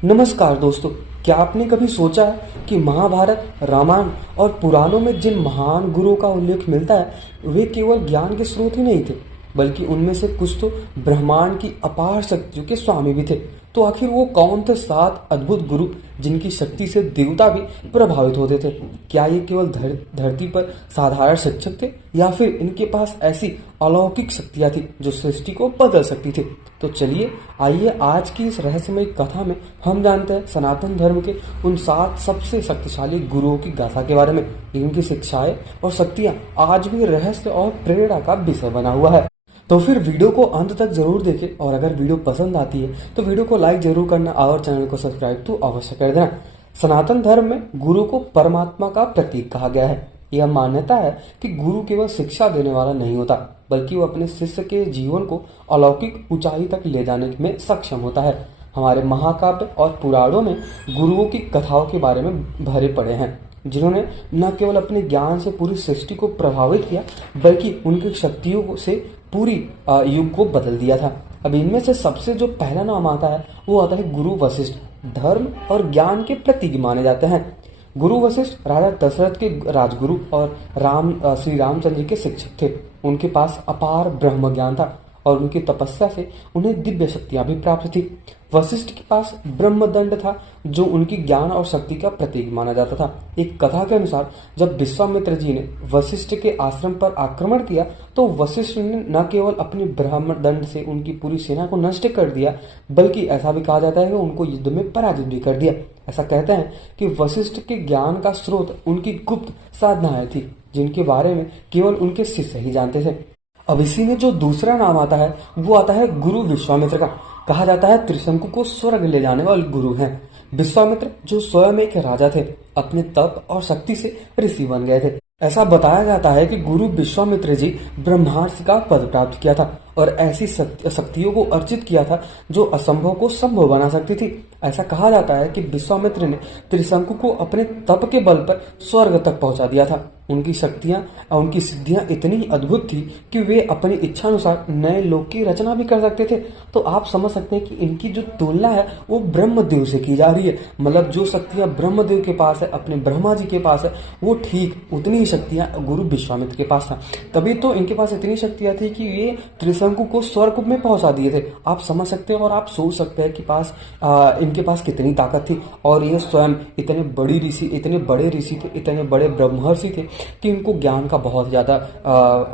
नमस्कार दोस्तों। क्या आपने कभी सोचा है कि महाभारत, रामायण और पुराणों में जिन महान गुरुओं का उल्लेख मिलता है वे केवल ज्ञान के स्रोत ही नहीं थे, बल्कि उनमें से कुछ तो ब्रह्मांड की अपार शक्तियों के स्वामी भी थे। तो आखिर वो कौन थे 7 अद्भुत गुरु जिनकी शक्ति से देवता भी प्रभावित होते थे? क्या ये केवल धरती पर साधारण शिक्षक थे, या फिर इनके पास ऐसी अलौकिक शक्तियां थी जो सृष्टि को बदल सकती थी? तो चलिए, आइए आज की इस रहस्यमय कथा में हम जानते हैं सनातन धर्म के उन 7 सबसे शक्तिशाली गुरुओं की गाथा के बारे में, जिनकी शिक्षाएं और शक्तियां आज भी रहस्य और प्रेरणा का विषय बना हुआ है। तो फिर वीडियो को अंत तक जरूर देखें, और अगर वीडियो पसंद आती है तो वीडियो को लाइक जरूर करना और चैनल को सब्सक्राइब तो अवश्य कर देना। सनातन धर्म में गुरु को परमात्मा का प्रतीक कहा गया है। यह मान्यता है कि गुरु केवल शिक्षा देने वाला नहीं होता, बल्कि वो अपने शिष्य के जीवन को अलौकिक ऊंचाई तक ले जाने में सक्षम होता है। हमारे महाकाव्य और पुराणों में गुरुओं की कथाओं के बारे में भरे पड़े हैं, जिन्होंने न केवल अपने ज्ञान से पूरी सृष्टि को प्रभावित किया, बल्कि उनकी शक्तियों से पूरी युग को बदल दिया था। अब इनमें से सबसे जो पहला नाम आता है वो आता है गुरु वशिष्ठ। धर्म और ज्ञान के प्रतीक माने जाते हैं। गुरु वशिष्ठ राजा दशरथ के राजगुरु और श्री रामचंद्र जी के शिक्षक थे। उनके पास अपार ब्रह्म ज्ञान था और उनकी तपस्या से उन्हें दिव्य शक्तियां भी प्राप्त थी। वशिष्ठ के पास ब्रह्मदंड था, जो उनकी ज्ञान और शक्ति का प्रतीक माना जाता था। एक कथा के अनुसार जब विश्वामित्र जी ने वशिष्ठ के आश्रम पर आक्रमण किया, तो वशिष्ठ ने न केवल अपने ब्रह्मदंड से उनकी पूरी सेना को नष्ट कर दिया, बल्कि ऐसा भी कहा जाता है कि उनको युद्ध में पराजित भी कर दिया। ऐसा कहते हैं कि वशिष्ठ के ज्ञान का स्रोत उनकी गुप्त साधनाएं थी, जिनके बारे में केवल उनके शिष्य ही जानते थे। अब इसी में जो दूसरा नाम आता है वो आता है गुरु विश्वामित्र का। कहा जाता है त्रिशंकु को स्वर्ग ले जाने वाले गुरु हैं। विश्वामित्र, जो स्वयं एक राजा थे, अपने तप और शक्ति से ऋषि बन गए थे। ऐसा बताया जाता है कि गुरु विश्वामित्र जी ब्रह्मार्षि का पद प्राप्त किया था और ऐसी शक्तियों को अर्जित किया था जो असंभव को संभव बना सकती थी। ऐसा कहा जाता है कि विश्वामित्र ने त्रिशंकु को अपने तप के बल पर स्वर्ग तक पहुंचा दिया था। उनकी शक्तियां और उनकी सिद्धियां इतनी अद्भुत थी कि वे अपनी इच्छा अनुसार नए लोक की रचना भी कर सकते थे। तो आप समझ सकते हैं कि इनकी जो तुलना है वो ब्रह्मदेव से की जा रही है। मतलब जो शक्तियां ब्रह्मदेव के पास है, अपने ब्रह्मा जी के पास है, वो ठीक उतनी ही शक्तियां गुरु विश्वामित्र के पास था। तभी तो इनके पास इतनी शक्तियां थी कि ये त्रिशंकु को स्वर्ग में पहुंचा दिए थे। आप समझ सकते हैं और आप सोच सकते हैं कि इनके पास कितनी ताकत थी। और ये स्वयं इतने बड़े ऋषि थे, इतने बड़े ब्रह्मर्षि थे कि इनको ज्ञान का बहुत ज्यादा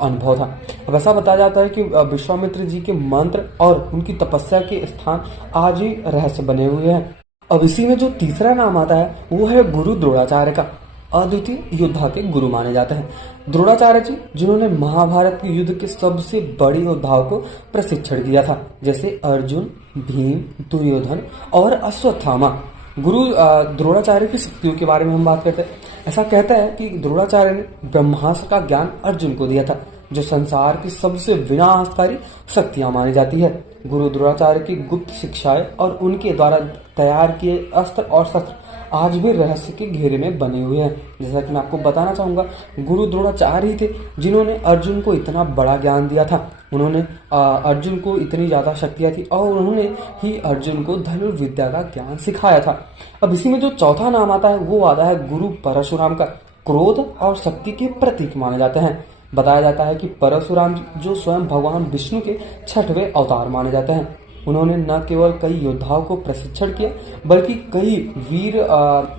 अनुभव था। अब ऐसा बताया जाता है कि विश्वामित्र जी के मंत्र और उनकी तपस्या के स्थान आज ही रहस्य बने हुए हैं। अब इसी में जो तीसरा नाम आता है वो है गुरु द्रोणाचार्य का। अद्वितीय योद्धा के गुरु माने जाते हैं द्रोणाचार्य जी, जिन्होंने महाभारत के युद्ध के सबसे बड़े योद्धाओं को प्रशिक्षण दिया था, जैसे अर्जुन, भीम, दुर्योधन और अश्वत्थामा। गुरु द्रोणाचार्य की शक्तियों के बारे में हम बात करते हैं। ऐसा कहता है कि द्रोणाचार्य ने ब्रह्मास्त्र का ज्ञान अर्जुन को दिया था, जो संसार की सबसे विनाशकारी शक्तियां मानी जाती है। गुरु द्रोणाचार्य की गुप्त शिक्षाएं और उनके द्वारा तैयार किए अस्त्र और शस्त्र आज भी रहस्य के घेरे में बने हुए हैं। जैसा कि मैं आपको बताना चाहूंगा, गुरु द्रोणाचार्य ही थे जिन्होंने अर्जुन को इतना बड़ा ज्ञान दिया था। उन्होंने अर्जुन को इतनी ज्यादा शक्तियां थी और उन्होंने ही अर्जुन को धनुर्विद्या का ज्ञान सिखाया था। अब इसी में जो चौथा नाम आता है वो आता है गुरु परशुराम का। क्रोध और शक्ति के प्रतीक माने जाते हैं। बताया जाता है कि परशुराम जी, जो स्वयं भगवान विष्णु के 6वें अवतार माने जाते हैं, उन्होंने न केवल कई योद्धाओं को प्रशिक्षण किया, बल्कि कई वीर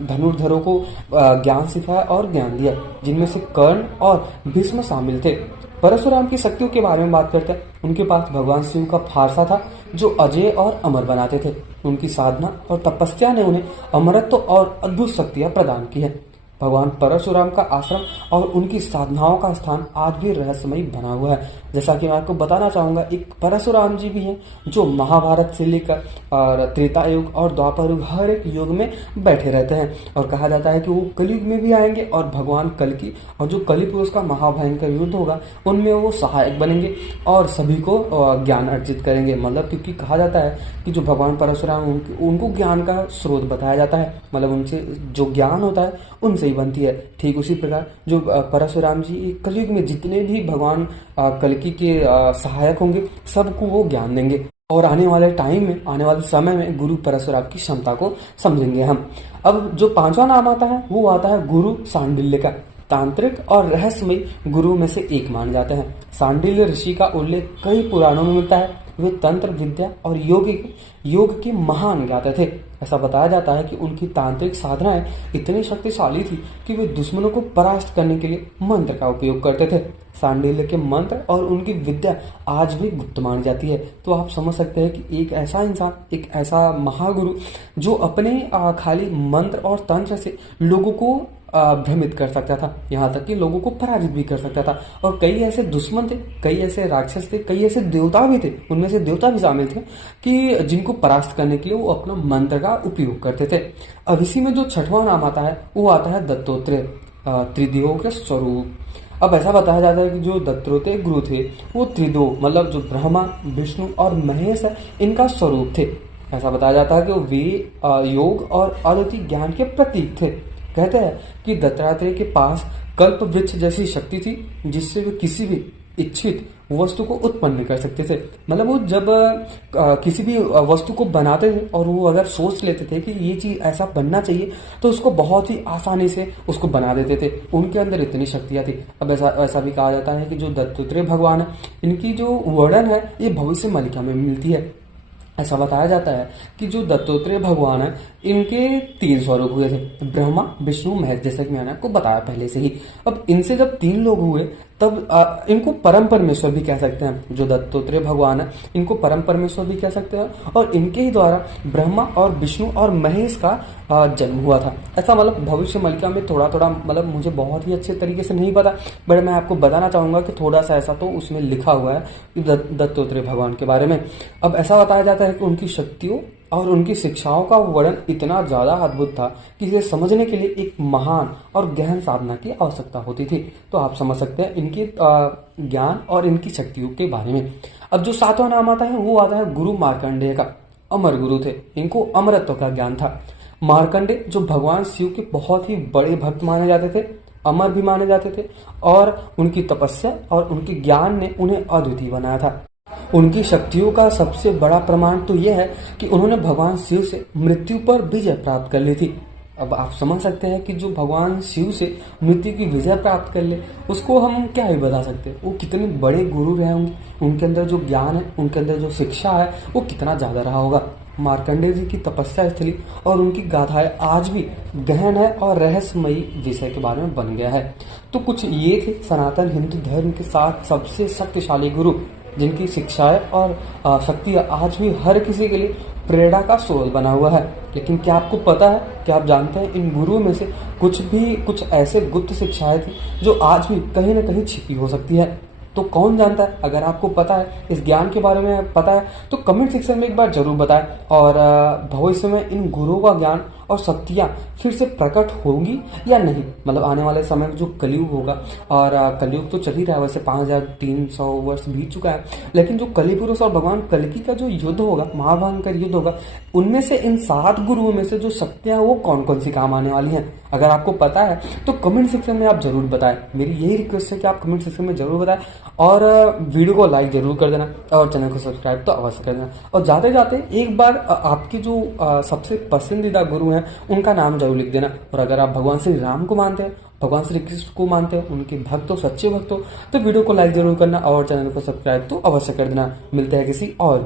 धनुर्धरों को ज्ञान सिखाया और ज्ञान दिया, जिनमें से कर्ण और भीष्म शामिल थे। परशुराम की शक्तियों के बारे में बात करते हैं। उनके पास भगवान शिव का फारसा था, जो अजय और अमर बनाते थे। उनकी साधना और तपस्या ने उन्हें अमरत्व और अद्भुत शक्तियां प्रदान की है। भगवान परशुराम का आश्रम और उनकी साधनाओं का स्थान आज भी रहस्यमयी बना हुआ है। जैसा कि मैं आपको बताना चाहूंगा, एक परशुराम जी भी हैं जो महाभारत से लेकर और त्रेता युग और द्वापर युग हर एक युग में बैठे रहते हैं। और कहा जाता है कि वो कलयुग में भी आएंगे और भगवान कल की और जो कली पुरुष का महाभयंकर युद्ध होगा उनमें वो सहायक बनेंगे और सभी को ज्ञान अर्जित करेंगे। मतलब क्योंकि कहा जाता है कि जो भगवान परशुराम उनको ज्ञान का स्रोत बताया जाता है। मतलब उनसे जो ज्ञान होता है उनसे ही बनती है। ठीक उसी प्रकार जो परशुराम जी कलयुग में जितने भी भगवान कल्कि के सहायक होंगे, सबको वो ज्ञान देंगे। और आने वाले टाइम में, आने वाले समय में गुरु परशुराम की क्षमता को समझेंगे हम। अब जो पांचवा नाम आता है वो आता है गुरु सांडिल्य का। तांत्रिक और रहस्यमय गुरु में से एक माने जाते हैं। सांडिल्य ऋषि का उल्लेख कई पुराणों में मिलता है। वे तंत्र विद्या और योग के महान ज्ञाता थे। ऐसा बताया जाता है कि उनकी तांत्रिक साधनाएं इतनी शक्तिशाली थी कि वे दुश्मनों को परास्त करने के लिए मंत्र का उपयोग करते थे। सांडिल्य के मंत्र और उनकी विद्या आज भी गुप्त मानी जाती है। तो आप समझ सकते हैं कि एक ऐसा इंसान, एक ऐसा महागुरु जो अपने खाली मंत्र और तंत्र से लोगों को भ्रमित कर सकता था, यहाँ तक कि लोगों को पराजित भी कर सकता था। और कई ऐसे दुश्मन थे, कई ऐसे राक्षस थे, कई ऐसे देवता भी थे, उनमें से देवता भी शामिल थे कि जिनको परास्त करने के लिए वो अपना मंत्र का उपयोग करते थे। अब इसी में जो छठवां नाम आता है वो आता है दत्तोत्रेय, त्रिदेवों के स्वरूप। अब ऐसा बताया जाता है कि जो दत्तोत्रेय गुरु थे वो त्रिदेव मतलब जो ब्रह्मा, विष्णु और महेश है इनका स्वरूप थे। ऐसा बताया जाता है कि वे योग और अद्वितीय ज्ञान के प्रतीक थे। कहते हैं कि दत्तात्रेय के पास कल्प वृक्ष जैसी शक्ति थी जिससे वे किसी भी इच्छित वस्तु को उत्पन्न कर सकते थे। मतलब वो जब किसी भी वस्तु को बनाते थे और वो अगर सोच लेते थे कि ये चीज ऐसा बनना चाहिए तो उसको बहुत ही आसानी से उसको बना देते थे। उनके अंदर इतनी शक्तियां थी। अब ऐसा भी कहा जाता है कि जो दत्तात्रेय भगवान है इनकी जो वर्णन है ये भविष्य मालिका में मिलती है। ऐसा बताया जाता है कि जो दत्तात्रेय भगवान है इनके 3 स्वरूप हुए थे, ब्रह्मा, विष्णु, महेश, जैसा कि मैंने आपको बताया पहले से ही। अब इनसे जब 3 लोग हुए तब इनको परम परमेश्वर भी कह सकते हैं। जो दत्तात्रेय भगवान है इनको परम परमेश्वर भी कह सकते हैं और इनके ही द्वारा ब्रह्मा और विष्णु और महेश का जन्म हुआ था। ऐसा मतलब भविष्य मालिका में थोड़ा थोड़ा, मतलब मुझे बहुत ही अच्छे तरीके से नहीं पता, बट मैं आपको बताना चाहूंगा कि थोड़ा सा ऐसा तो उसमें लिखा हुआ है दत्तात्रेय भगवान के बारे में। अब ऐसा बताया जाता है कि उनकी शक्तियों और उनकी शिक्षाओं का वर्णन इतना ज्यादा अद्भुत था कि इसे समझने के लिए एक महान और गहन साधना की आवश्यकता होती थी। तो आप समझ सकते हैं इनके ज्ञान और इनकी शक्तियों के बारे में। अब जो 7वां नाम आता है वो आता है गुरु मार्कंडेय का। अमर गुरु थे, इनको अमरत्व का ज्ञान था। मार्कंडेय जो भगवान शिव के बहुत ही बड़े भक्त माने जाते थे, अमर भी माने जाते थे और उनकी तपस्या और उनके ज्ञान ने उन्हें अद्वितीय बनाया था। उनकी शक्तियों का सबसे बड़ा प्रमाण तो यह है कि उन्होंने भगवान शिव से मृत्यु पर विजय प्राप्त कर ली थी। अब आप समझ सकते हैं कि जो भगवान शिव से मृत्यु की विजय प्राप्त कर ले उसको हम क्या ही बता सकते हैं। वो कितने बड़े गुरु रहे होंगे, उनके अंदर जो ज्ञान है, उनके अंदर जो शिक्षा है वो कितना ज्यादा रहा होगा। मार्कंडेय जी की तपस्या स्थली और उनकी गाथाएं आज भी गहन है और रहस्यमयी विषय के बारे में बन गया है। तो कुछ ये थे सनातन हिंदू धर्म के साथ सबसे शक्तिशाली गुरु जिनकी शिक्षाएं और शक्तियां आज भी हर किसी के लिए प्रेरणा का स्रोत बना हुआ है। लेकिन क्या आपको पता है, क्या आप जानते हैं इन गुरुओं में से कुछ ऐसे गुप्त शिक्षाएं थी जो आज भी कहीं ना कहीं छिपी हो सकती है। तो कौन जानता है, अगर आपको पता है, इस ज्ञान के बारे में पता है तो कमेंट सेक्शन में एक बार जरूर बताएं। और भविष्य में इन गुरुओं का ज्ञान और शक्तियां फिर से प्रकट होंगी या नहीं, मतलब आने वाले समय में जो कलयुग होगा, और कलयुग तो चल ही रहा है, वैसे 5300 वर्ष बीत चुका है, लेकिन जो कलि पुरुष और भगवान कल्कि का जो युद्ध होगा, महाभयंकर युद्ध होगा, उनमें से इन 7 गुरुओं में से जो शक्तियां वो कौन कौन सी काम आने वाली हैं, अगर आपको पता है तो कमेंट सेक्शन में आप जरूर बताएं। मेरी यही रिक्वेस्ट है कि आप कमेंट सेक्शन में जरूर बताएं और वीडियो को लाइक जरूर कर देना और चैनल को सब्सक्राइब तो अवश्य कर देना। और जाते जाते एक बार आपकी जो सबसे पसंदीदा गुरु हैं उनका नाम जरूर लिख देना। और अगर आप भगवान श्री राम को मानते हैं, भगवान श्री कृष्ण को मानते हैं, उनके भक्त हो, सच्चे भक्त हो, तो वीडियो को लाइक जरूर करना और चैनल को सब्सक्राइब तो अवश्य कर देना। मिलते हैं किसी और